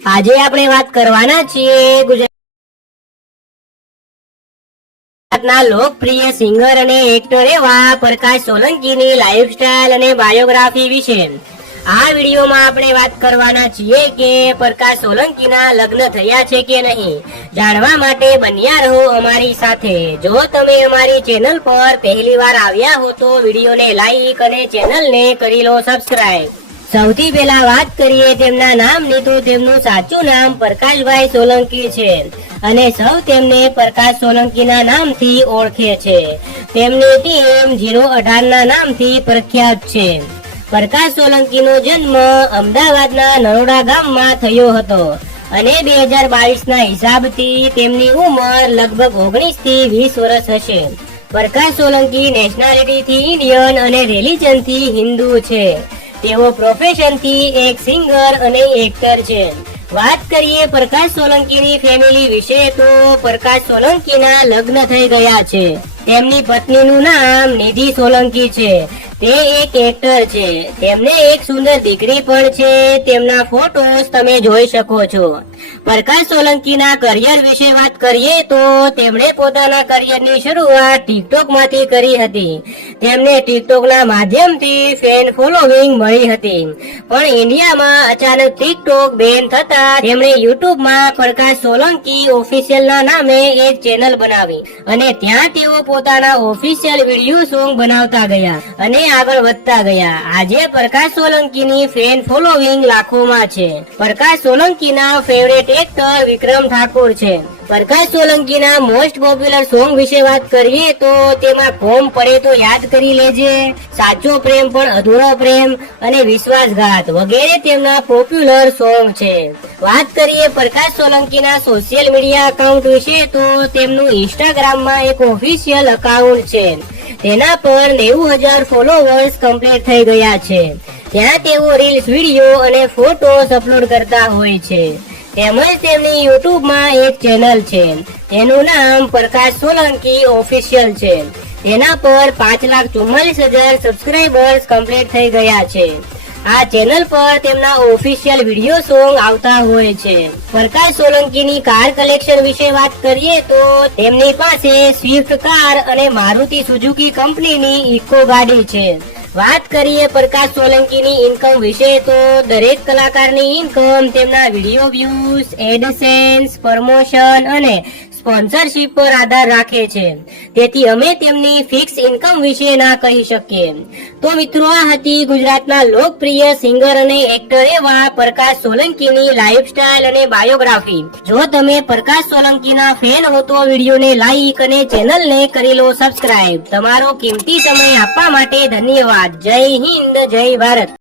આજે આપણે વાત કરવાના છીએ ગુજરાતના લોકપ્રિય સિંગર અને એક્ટર એવા પ્રકાશ સોલંકીની લાઈફસ્ટાઈલ અને બાયોગ્રાફી વિશે. આ વિડીયોમાં આપણે વાત કરવાના છીએ કે પ્રકાશ સોલંકીના લગ્ન થયા છે કે નહીં. જાણવા માટે બન્યા રહો અમારી સાથે. જો તમે અમારી ચેનલ પર પહેલી વાર આવ્યા હો તો વિડીયોને લાઈક અને ચેનલને કરી લો સબસ્ક્રાઇબ સૌથી પહેલા વાત કરીએ તેમના નામની તો તેમનું સાચું નામ પ્રકાશભાઈ સોલંકી છે. અને સૌ તેમને પ્રકાશ સોલંકીના નામથી ઓળખે છે. તેમની ટીમ જીરો અઢારના નામથી પ્રખ્યાત છે. પ્રકાશ સોલંકીનો જન્મ અમદાવાદના નરોડા ગામમાં થયો હતો. અને બે હજાર બાવીસના હિસાબથી તેમની ઉંમર લગભગ ઓગણીસથી વીસ વર્ષ હશે. પ્રકાશ સોલંકી નેશનાલિટીથી ઇન્ડિયન અને રિલિજનથી હિન્દુ છે. તેઓ પ્રોફેશનથી એક સિંગર અને એક્ટર છે. વાત કરીએ પ્રકાશ સોલંકીની ફેમિલી વિશે તો પ્રકાશ સોલંકીના લગ્ન થઈ ગયા છે. તેમની પત્નીનું નામ નિધિ સોલંકી છે. તે એક એક્ટર છે. તેમને એક સુંદર દીકરી પણ છે. તેમના ફોટોસ તમે જોઈ શકો છો. પ્રકાશ સોલંકીના કરિયર વિશે વાત કરીએ તો તેમણે પોતાના કરિયરની શરૂઆત ટિકટોકમાંથી કરી હતી. તેમને ટિકટોકના માધ્યમથી ફેન ફોલોવિંગ મળી હતી. પણ ઇન્ડિયામાં અચાનક ટિકટોક બેન થતા તેમણે યુટ્યુબમાં પ્રકાશ સોલંકી ઓફિશિયલના નામે એક ચેનલ બનાવી. અને ત્યાં તેઓ પોતાના ઓફિશિયલ વીડિયો સોંગ બનાવતા ગયા. અને આગળ વધતા ગયા. આજે પ્રકાશ સોલંકીની ફેન ફોલોવિંગ લાખોમાં છે. પ્રકાશ સોલંકીના ફેવરેટ એક્ટર વિક્રમ ઠાકોર છે. પ્રકાશ સોલંકીના મોસ્ટ પોપ્યુલર સોંગ વિશે વાત કરીએ તો તેમાં કોમ પડે તો યાદ કરી લેજે. સાચો પ્રેમ પણ અધૂરો પ્રેમ અને વિશ્વાસઘાત વગેરે તેમના પોપ્યુલર સોંગ છે. વાત કરીએ પ્રકાશ સોલંકીના સોશિયલ મીડિયા અકાઉન્ટ વિશે તો તેમનું ઇન્સ્ટાગ્રામમાં એક ઓફિશિયલ અકાઉન્ટ છે. તેના પર નેવું હજાર ફોલોવર્સ કમ્પ્લીટ થઈ ગયા છે. ત્યાં તેઓ રીલ્સ વીડિયો અને ફોટોસ અપલોડ કરતા હોય છે. તેમજ તેમની યુટ્યુબમાં એક ચેનલ છે. તેનું નામ પ્રકાશ સોલંકી ઓફિશિયલ છે. તેના પર પાંચ લાખ ચુમ્માલીસ હજાર સબસ્ક્રાઈબર્સ કમ્પ્લીટ થઈ ગયા છે. આ ચેનલ પર તેમના ઓફિશિયલ વીડિયો સોંગ આવતા હોય છે. પ્રકાશ સોલંકીની કાર કલેક્શન વિશે વાત કરીએ તો તેમની પાસે સ્વિફ્ટ કાર અને મારુતિ સુઝુકી કંપનીની ઇકો ગાડી છે. વાત કરીએ પ્રકાશ સોલંકીની ઇન્કમ વિશે તો દરેક કલાકારની ઇન્કમ તેમના વીડિયો વ્યૂઝ એડસેન્સ પ્રમોશન અને સ્પોન્સરશિપ પર આધાર રાખે છે. તેથી અમે તેમની ફિક્સ ઇન્કમ વિશે ના કહી શકીએ. તો મિત્રો, આ હતી ગુજરાતના લોકપ્રિય સિંગર અને એક્ટર એવા પ્રકાશ સોલંકીની લાઈફસ્ટાઈલ અને બાયોગ્રાફી જો તમે પ્રકાશ સોલંકીના ફેન હો તો વિડીયોને લાઈક અને ચેનલને કરી લો સબસ્ક્રાઇબ તમારો કિંમતી સમય આપવા માટે ધન્યવાદ. જય હિન્દ, જય ભારત.